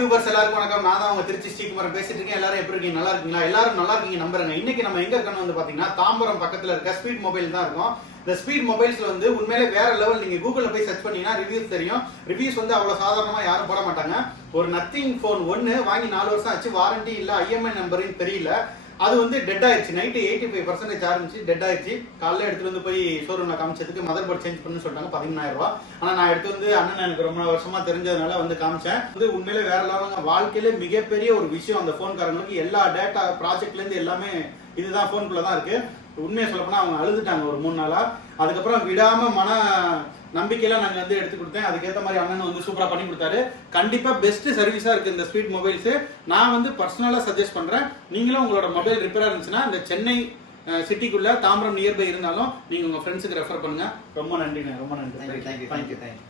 Viewers எல்லாருக்கும் வணக்கம். நான் தான் உங்க திருச்சி ஸ்ரீகுமாரன் பேசிட்டு இருக்கேன். எல்லாரும் எப்படி இருக்கீங்க? நல்லா இருக்கீங்களா? எல்லாரும் நல்லா இருக்கீங்க நம்புறேங்க. இன்னைக்கு நம்ம எங்க இருக்கணும் வந்து பாத்தீங்கன்னா தாம்பரம் பக்கத்துல இருக்க ஸ்பீட் மொபைல் தான் இருக்கும். இந்த ஸ்பீட் மொபைல்ஸ்ல வந்து உண்மையிலே வேற லெவல். நீங்க கூகுள்ல போய் சர்ச் பண்ணீங்கன்னா ரிவ்யூஸ் தெரியும். ரிவ்யூஸ் வந்து அவ்வளவு சாதாரணமா யாரும் போட மாட்டாங்க. ஒரு நத்திங் போன் 1 வாங்கி 4 வருஷம் ஆச்சு, வாரண்டி இல்ல, IMI நம்பரும் தெரியல. அது வந்து டெட் ஆயிடுச்சு. நைட்டு 85% ஆரம்பிச்சு டெட் ஆயிடுச்சு. காலைல எடுத்துட்டு வந்து போய் ஷோரூம்ல காமிச்சதுக்கு மதர் போர்ட் சேஞ்ச் பண்ணு சொல்லிட்டாங்க 15000 ரூபாய். ஆனா நான் எடுத்து வந்து அண்ணன் எனக்கு ரொம்ப வருஷமா தெரிஞ்சதுனால வந்து காமிச்சேன். வந்து உண்மையிலே வேற லெவலுங்க. வாழ்க்கையில மிகப்பெரிய ஒரு விஷயம் அந்த போன்காரங்களுக்கு. எல்லா டேட்டா ப்ராஜெக்ட்ல இருந்து எல்லாமே இதுதான் போனுக்குள்ள தான் இருக்கு. உண்மையை சொல்ல போனா அவங்க அழுதுட்டாங்க ஒரு 3 நாளா. அதுக்கப்புறம் விடாம மன நம்பிக்கையில நாங்க வந்து எடுத்து கொடுத்தேன். அதுக்கேற்ற மாதிரி அண்ணன் வந்து சூப்பரா பண்ணி கொடுத்தாரு. கண்டிப்பா பெஸ்ட் சர்வீஸா இருக்கு இந்த ஸ்பீட் மொபைல்ஸ். நான் வந்து பர்சனலா சஜஸ்ட் பண்றேன். நீங்களும் உங்களோட மொபைல் ரிப்பேரா இருந்துச்சுன்னா இந்த சென்னை சிட்டிக்குள்ள தாம்பரம் நியர்பை இருந்தாலும் நீங்க உங்க ஃப்ரெண்ட்ஸுக்கு ரெஃபர் பண்ணுங்க. ரொம்ப நன்றிங்க. ரொம்ப நன்றி. தேங்க்யூ.